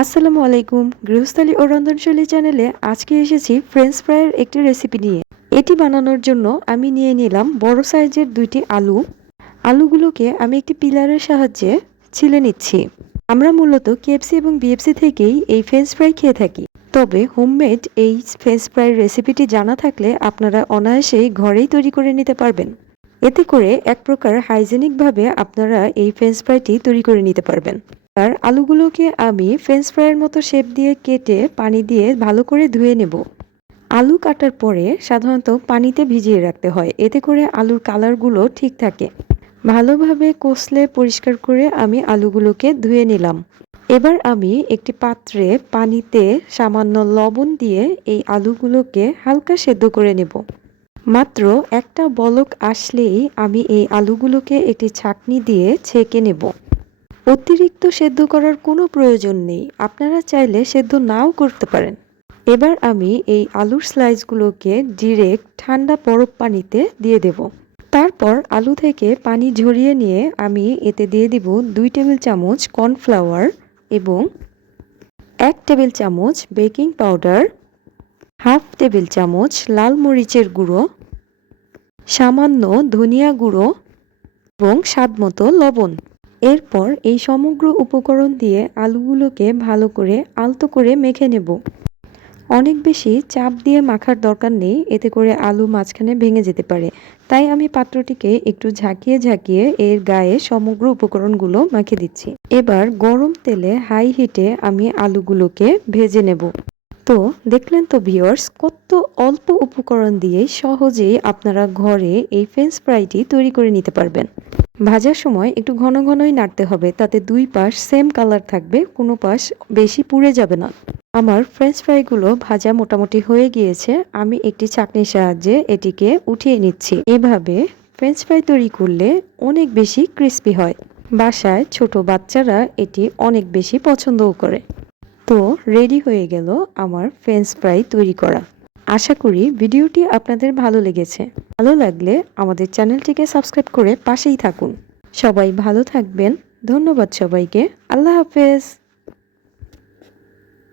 আসসালামু আলাইকুম। গৃহস্থালী ও রন্ধনশৈলী চ্যানেলে আজকে এসেছি ফ্রেঞ্চ ফ্রাইয়ের একটি রেসিপি নিয়ে। এটি বানানোর জন্য আমি নিয়ে নিলাম বড় সাইজের 2টি আলু। আলুগুলোকে আমি একটি পিলারের সাহায্যে ছিলে নিচ্ছি। আমরা মূলত কেএফসি এবং বিএফসি থেকেই এই ফ্রেঞ্চ ফ্রাই খেয়ে থাকি। তবে হোমমেড এই ফ্রেঞ্চ ফ্রাইয়ের রেসিপিটি জানা থাকলে আপনারা অনায়াসেই ঘরেই তৈরি করে নিতে পারবেন। এতে করে এক প্রকার হাইজেনিকভাবে আপনারা এই ফ্রেঞ্চ ফ্রাইটি তৈরি করে নিতে পারবেন। আর আলুগুলোকে আমি ফ্রেঞ্চ ফ্রাইয়ের মতো শেপ দিয়ে কেটে পানি দিয়ে ভালো করে ধুয়ে নেব। আলু কাটার পরে সাধারণত পানিতে ভিজিয়ে রাখতে হয়, এতে করে আলুর কালারগুলো ঠিক থাকে। ভালোভাবে কষলে পরিষ্কার করে আমি আলুগুলোকে ধুয়ে নিলাম। এবার আমি একটি পাত্রে পানিতে সামান্য লবণ দিয়ে এই আলুগুলোকে হালকা সেদ্ধ করে নেব। মাত্র একটা বলক আসলেই আমি এই আলুগুলোকে একটি ছাঁকনি দিয়ে ছেঁকে নেব। অতিরিক্ত সেদ্ধ করার কোনো প্রয়োজন নেই, আপনারা চাইলে সেদ্ধ নাও করতে পারেন। এবার আমি এই আলুর স্লাইসগুলোকে ডিরেক্ট ঠান্ডা বরফ পানিতে দিয়ে দেব। তারপর আলু থেকে পানি ঝরিয়ে নিয়ে আমি এতে দিয়ে দিব 2 টেবিল চামচ কর্নফ্লাওয়ার এবং 1 টেবিল চামচ বেকিং পাউডার, হাফ টেবিল চামচ লাল মরিচের গুঁড়ো, সামান্য ধনিয়া গুঁড়ো এবং স্বাদমতো লবণ। এরপর এই সমগ্র উপকরণ দিয়ে আলুগুলোকে ভালো করে আলতো করে মেখে নেব। অনেক বেশি চাপ দিয়ে মাখার দরকার নেই, এতে করে আলু মাঝখানে ভেঙে যেতে পারে। তাই আমি পাত্রটিকে একটু ঝাঁকিয়ে ঝাঁকিয়ে এর গায়ে সমগ্র উপকরণগুলো মাখিয়ে দিচ্ছি। এবার গরম তেলে হাই হিটে আমি আলুগুলোকে ভেজে নেব। তো দেখলেন তো ভিউয়ার্স, কত অল্প উপকরণ দিয়ে সহজেই আপনারা ঘরে এই ফ্রেঞ্চ ফ্রাইটি তৈরি করে নিতে পারবেন। ভাজার সময় একটু ঘন ঘনই নাড়তে হবে, তাতে 2 পাশ সেম কালার থাকবে, কোনো পাশ বেশি পুড়ে যাবে না। আমার ফ্রেঞ্চ ফ্রাইগুলো ভাজা মোটামুটি হয়ে গিয়েছে, আমি একটি ছাঁকনির সাহায্যে এটিকে উঠিয়ে নিচ্ছি। এভাবে ফ্রেঞ্চ ফ্রাই তৈরি করলে অনেক বেশি ক্রিস্পি হয়। বাসায় ছোট বাচ্চারা এটি অনেক বেশি পছন্দও করে। তো রেডি হয়ে গেল আমার ফ্রেঞ্চ ফ্রাই তৈরি করা। আশা করি ভিডিওটি আপনাদের ভালো লেগেছে। ভালো লাগলে আমাদের চ্যানেলটিকে সাবস্ক্রাইব করে পাশেই থাকুন। সবাই ভালো থাকবেন। ধন্যবাদ সবাইকে। আল্লাহ হাফেজ।